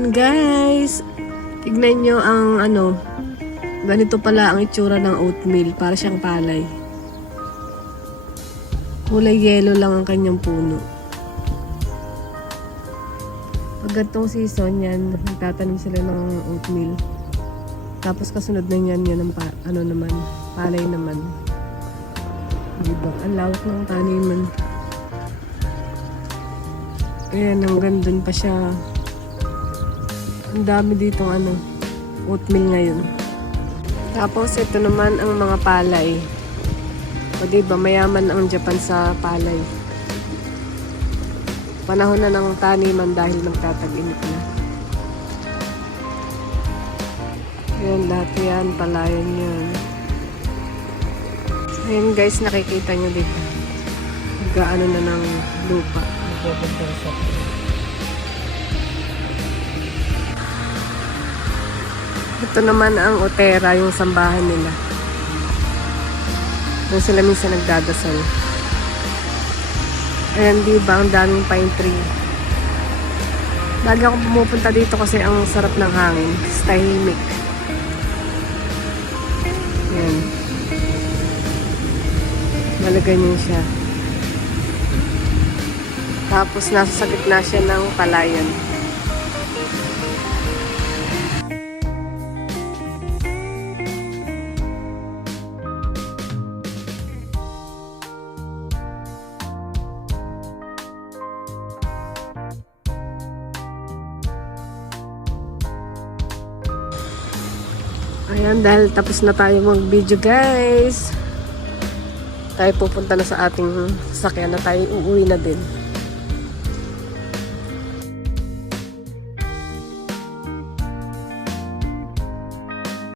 Ayan guys, tignan nyo ang ganito pala ang itsura ng oatmeal, para siyang palay. Kulay yellow lang ang kanyang puno. Pag ganitong season yan, nagtatanim sila ng oatmeal. Tapos kasunod na yan ang naman, palay naman. Diba? Ang lawak ng taniman. Ayan, hanggang dun pa siya. Ang dami dito oatmeal ngayon. Tapos ito naman ang mga palay. O diba, mayaman ang Japan sa palay. Panahon na ng taniman dahil magtatag-init na. Ayan, lahat yan, palayan yan. Ayan guys, nakikita nyo dito. Gaano na ng lupa. Ito naman ang Otera, yung sambahan nila. Doon sila minsan nagdadasal. Ayan, diba, ang daming pine tree. Lagi ako pumupunta dito kasi ang sarap ng hangin. Tahimik. Ayan. Malaganyan siya. Tapos nasa gitna siya ng palayan. Ayan, dahil tapos na tayo mag-video guys. Tayo pupunta na sa ating sasakyan na tayo uuwi na din.